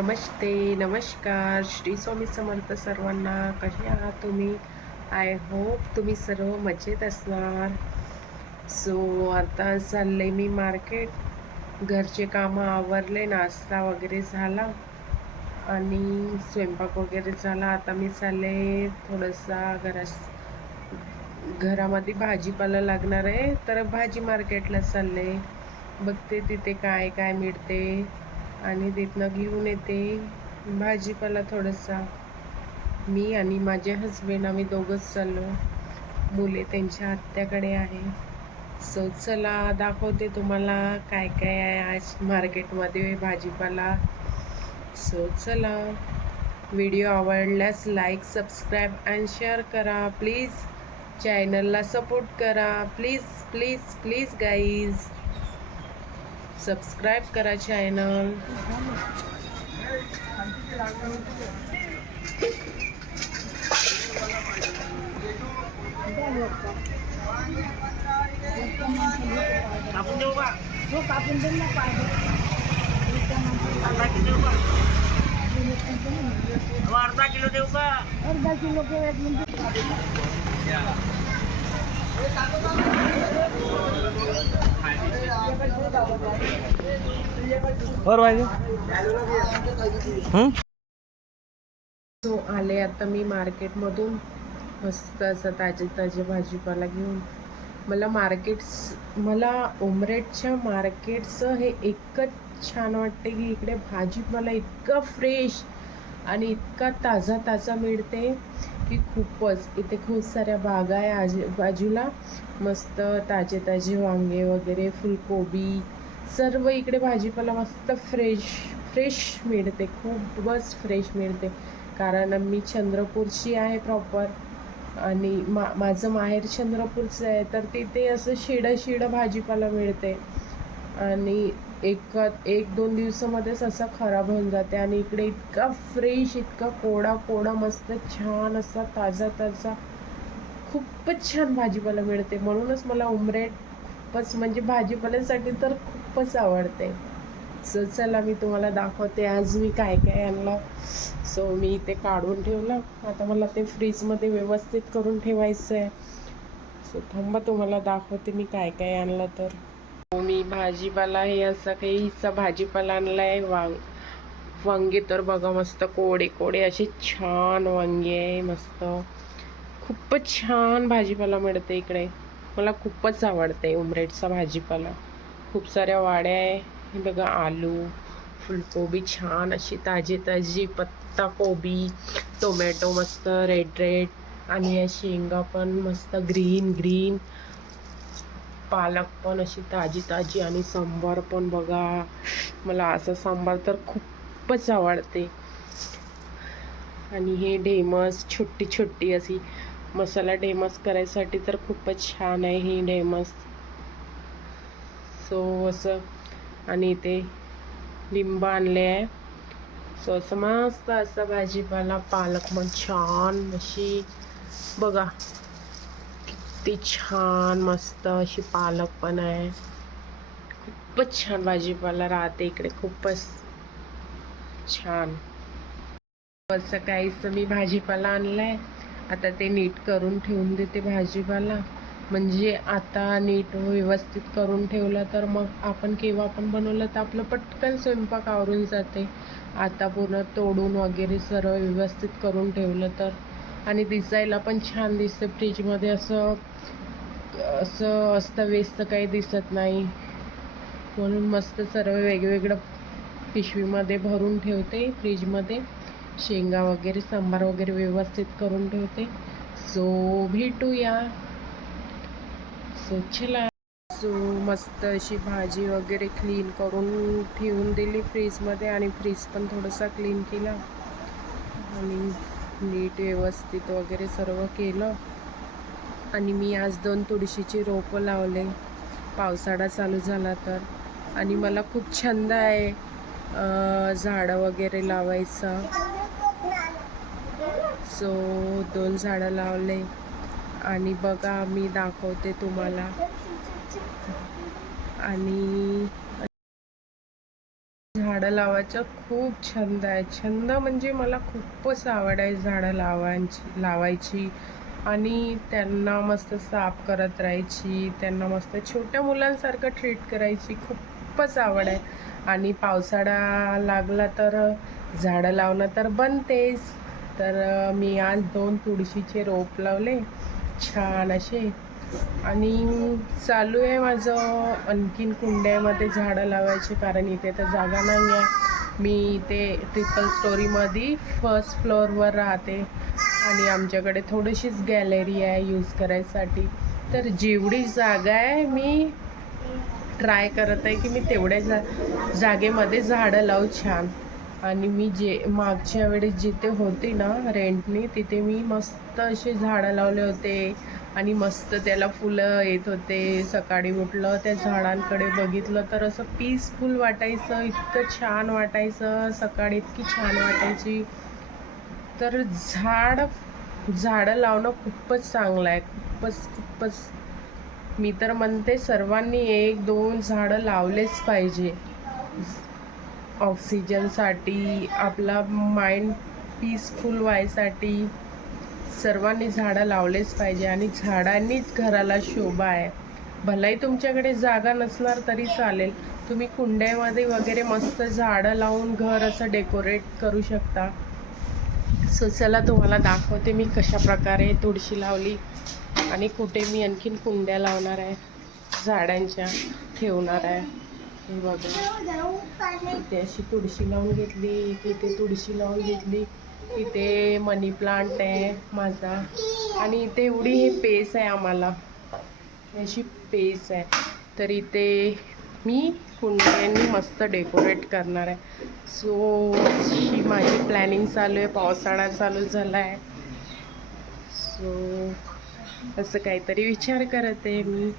नमस्ते, नमस्कार. श्री स्वामी समर्थ सर्वांना. कसे आहात तुम्ही? आय होप तुम्ही सर्व मजेत असणार. आता चालले मी मार्केट. घरचे कामं आवरले, नाश्ता वगैरे झाला आणि स्वयंपाक वगैरे झाला. आता मी चालले थोडंसा घरामध्ये भाजीपाला लागणार आहे, तर भाजी मार्केटला चालले. बघते तिथे काय काय मिळते आणि तिथनं घेऊन येते भाजीपाला थोडासा. मी आणि माझे हसबंड आम्ही दोघंच चाललो. मुले त्यांच्या आत्याकडे आहे. चला दाखवते तुम्हाला काय काय आहे आज मार्केटमध्ये भाजीपाला. चला, व्हिडिओ आवडल्यास लाईक, सबस्क्राईब अँड शेअर करा प्लीज. चॅनलला सपोर्ट करा please please please guys. Subscribe करा चॅनल. कापून देऊ का? हो, कापून देऊ ना. अर्धा किलो देऊ का? अर्धा किलो आले आता मी मार्केटमधून मस्त असं ताजे ताजे भाजीपाला घेऊन. मला उमरेडच्या मार्केटचं हे एकच छान वाटते की इकडे भाजीपाला इतका फ्रेश आणि इतका ताजा ताजा मिळते की खूपच. इथे खूप साऱ्या बागा आहे आजूबाजूला. मस्त ताजे ताजे वांगे वगैरे, फुलकोबी, सर्व इकडे भाजीपाला मस्त फ्रेश मिळते. खूपच फ्रेश मिळते. कारण मी चंद्रपूरची आहे प्रॉपर आणि माझं माहेर चंद्रपूरचं आहे, तर तिथे असं शिडं भाजीपाला मिळते आणि एक दोन दिवसामध्येच असा खराब होऊन जाते. आणि इकडे इतका फ्रेश, इतका कोडा मस्त छान असा ताजा खूपच छान भाजीपाला मिळते. म्हणूनच मला उमरेड खूपच म्हणजे भाजीपाल्यासाठी तर खूपच आवडते. चला मी तुम्हाला दाखवते आज मी काय काय आणलं. मी इथे काढून ठेवलं. आता मला ते फ्रीजमध्ये व्यवस्थित करून ठेवायचं आहे. थांबा तुम्हाला दाखवते मी काय काय आणलं. तर मी भाजीपाला हे असं काहीसा भाजीपाला आणला आहे. वांगे तर बघा मस्त कोडे असे छान वांगे आहे. मस्त खूपच छान भाजीपाला मिळते इकडे. मला खूपच आवडते उमरेडचा भाजीपाला. खूप साऱ्या वाड्या आहे. हे बघा, आलू, फुलकोबी छान अशी ताजी पत्ता कोबी, टोमॅटो मस्त रेड आणि या शेंगा पण मस्त ग्रीन, पालक पण अशी ताजी आणि सांबार पण बघा. मला असं सांबार तर खूपच आवडते. आणि हे ढेमस छोटी अशी मसाला ढेमस करायसाठी तर खूपच छान आहे ही ढेमस. असं. आणि इथे लिंब आणले आहे. असं मस्त असं भाजीपाला. पालक पण छान अशी बघा, किती छान मस्त अशी पालक पण आहे. खूपच छान भाजीपाला राहते इकडे, खूपच छान. असं काहीच मी भाजीपाला आणलाय. आता ते नीट करून ठेवून देते भाजीपाला. म्हणजे आता नीट व्यवस्थित करून ठेवलं तर मग आपण केव्हा पण बनवलं तर आपलं पटकन स्वयंपाक आवरून जाते. आता पूर्ण तोडून वगैरे सर्व व्यवस्थित करून ठेवलं तर. आणि दिसायला पण छान दिसतं. फ्रीजमध्ये असं व्यस्त काही दिसत नाही. म्हणून मस्त सर्व वेगवेगळं पिशवीमध्ये भरून ठेवते फ्रीजमध्ये. शेंगा वगैरे, सांबार वगैरे व्यवस्थित करून ठेवते. भेटूया. चला. मस्त अशी भाजी वगैरे क्लीन करून ठेवून दिली फ्रीजमध्ये. आणि फ्रीज पण थोडासा क्लीन केला आणि नीट व्यवस्थित वगैरे सर्व केलं. आणि मी आज 2 तुळशीची रोपं लावले. पावसाळा चालू झाला तर. आणि मला खूप छंद आहे झाडं वगैरे लावायचा. 2 झाडं लावले. आणि बघा मी दाखवते तुम्हाला. आणि झाडं लावायचा खूप छंद आहे. छंद म्हणजे मला खूपच आवड आहे झाडं लावायची आणि त्यांना मस्त साफ करत राहायची, त्यांना मस्त छोट्या मुलांसारखं ट्रीट करायची खूपच आवड आहे. आणि पावसाळा लागला तर झाडं लावणं तर बनतेच. तर मी आज 2 तुळशीचे रोप लावले छान असे आणि चालू आहे माझं आणखीन कुंड्यामध्ये झाडं लावायची, कारण इथे तर जागा नाही आहे. मी इथे ट्रिपल स्टोरीमध्ये फर्स्ट फ्लोअरवर राहते आणि आमच्याकडे थोडीशीच गॅलरी आहे यूज करायसाठी. तर जेवढी जागा आहे मी ट्राय करत आहे की मी तेवढ्या जागेमध्ये झाडं लावू छान. आणि मी मागच्या वेळेस जिथे होती ना रेंटनी, तिथे मी मस्त असे झाडं लावले होते आणि मस्त त्याला फुलं येत होते. सकाळी उठलं त्या झाडांकडे बघितलं तर असं पीसफुल वाटायचं, इतकं छान वाटायचं, सकाळी इतकी छान वाटायची. तर झाडं लावणं खूपच चांगलं आहे, खूपच. मी तर म्हणते सर्वांनी 1-2 झाडं लावलेच पाहिजे. ऑक्सिजनसाठी, आपला माइंड पीसफुल व्हायसाठी सर्वांनी झाडं लावलेच पाहिजे. आणि झाडांनीच घराला शोभा आहे. भलाही तुमच्याकडे जागा नसणार तरी चालेल, तुम्ही कुंड्यामध्ये वगैरे मस्त झाडं लावून घर असं डेकोरेट करू शकता. सो चला तुम्हाला दाखवते मी कशा प्रकारे तुळशी लावली आणि कुठे मी आणखीन कुंड्या लावणार आहे, झाडांच्या ठेवणार आहे. हे बघा, इथे अशी तुळशी लावून घेतली, इथे तुळशी लावून घेतली, इथे मनी प्लांट आहे माझा आणि इथे एवढी हे पेस आहे आम्हाला, अशी पेस आहे. तर इथे मी कुंड्यांनी मस्त डेकोरेट करणार आहे. सो ही माझी प्लॅनिंग चालू आहे. पावसाळा चालू झाला आहे, सो असं काहीतरी विचार करत आहे मी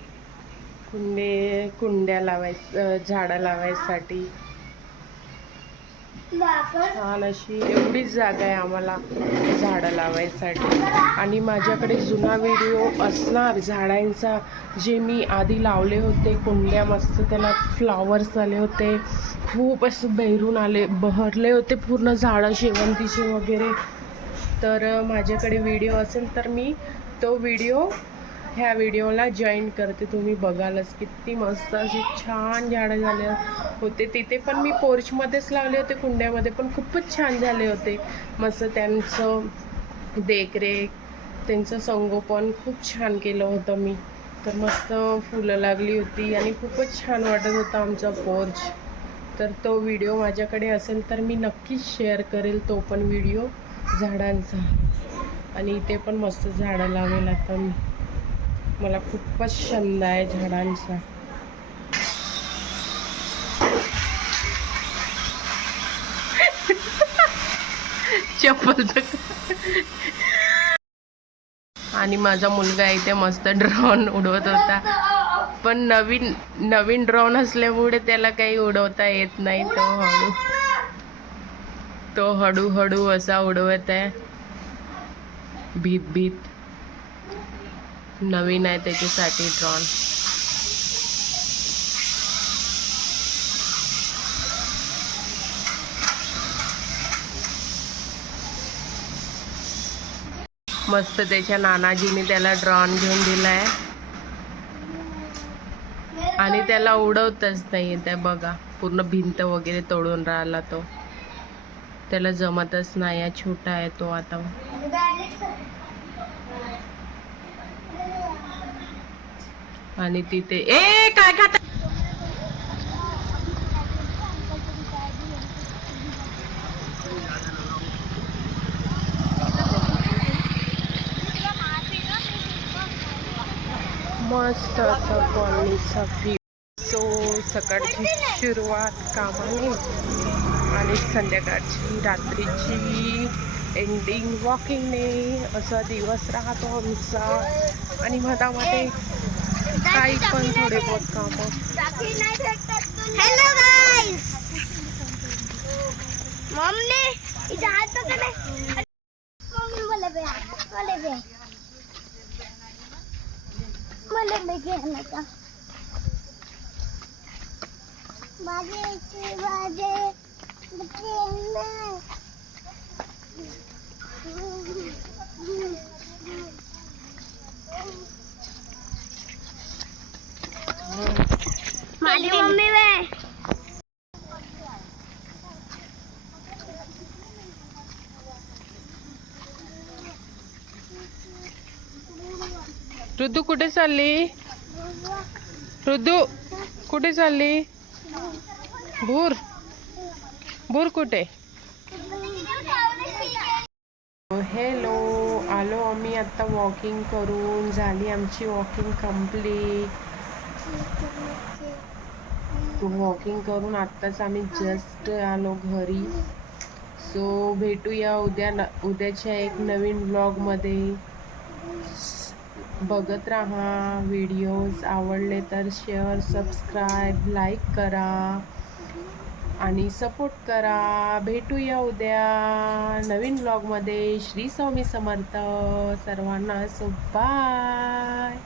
कुंड्या झाडं लावायसाठी. छान अशी एवढीच जागा आहे आम्हाला झाडं लावायसाठी. आणि माझ्याकडे जुना व्हिडिओ असणार झाडांचा, जे मी आधी लावले होते कुंड्या, मस्त त्याला फ्लॉवर्स आले होते, खूप असं बहरले होते पूर्ण झाडं शेवंतीचे वगैरे. तर माझ्याकडे व्हिडिओ असेल तर मी तो व्हिडिओ ह्या व्हिडिओला जॉईन करते, तुम्ही बघालच. किती मस्त अशी छान झाडं झाले होते. तिथे पण मी पोर्चमध्येच लावले होते कुंड्यामध्ये, पण खूपच छान झाले होते. मस्त त्यांचं देखरेख, त्यांचं संगोपन खूप छान केलं होतं मी. तर मस्त फुलं लागली होती आणि खूपच छान वाटत होतं आमचा पोर्च. तर तो व्हिडिओ माझ्याकडे असेल तर मी नक्कीच शेअर करेल तो पण व्हिडिओ झाडांचा. आणि इथे पण मस्त झाडं लावेल आता मी, मला खूपच छंद आहे झाडांचा. चप्पल आणि माझा मुलगा इथे मस्त ड्रोन उडवत होता, पण नवीन ड्रोन असल्यामुळे त्याला काही उडवता येत नाही. तो हळूहळू असा उडवत आहे, भीत नवीन आहे त्याच्यासाठी ड्रोन. मस्त त्याच्या नानाजीने त्याला ड्रोन घेऊन दिलाय आणि त्याला उडवतच नाही येत आहे बघा. पूर्ण भिंत वगैरे तोडून राहिला तो, त्याला जमतच नाही. छोटा आहे तो आता. आणि तिथे काय खाता, मस्त असं कॉलनीचा व्ह्यू. सो सकाळची सुरुवात कामाने आणि संध्याकाळची रात्रीची एंडिंग वॉकिंगने असा दिवस राहतो आमचा. आणि मधामध्ये काही पण थोडे बहुत कामं. हॅलो गाईस, मम्मी इथे हात पकडले. मम्मी मला बे घे नका. माझी मम्मी वे ऋतू कुठे चालली? ऋतू कुठे चालली? भूर भूर कुठे? हॅलो, आलो आम्ही आता वॉकिंग करून. झाली आमची वॉकिंग कंप्लीट. वॉकिंग करून आत्ताच आम्ही जस्ट आलो घरी. सो भेटूया उद्याच्या एक नवीन व्लॉगमध्ये. बघत राहा व्हिडिओज. आवडले तर शेअर, सबस्क्राईब, लाईक करा आणि सपोर्ट करा. भेटूया उद्या नवीन व्लॉगमध्ये. श्री स्वामी समर्थ सर्वांना. So bye.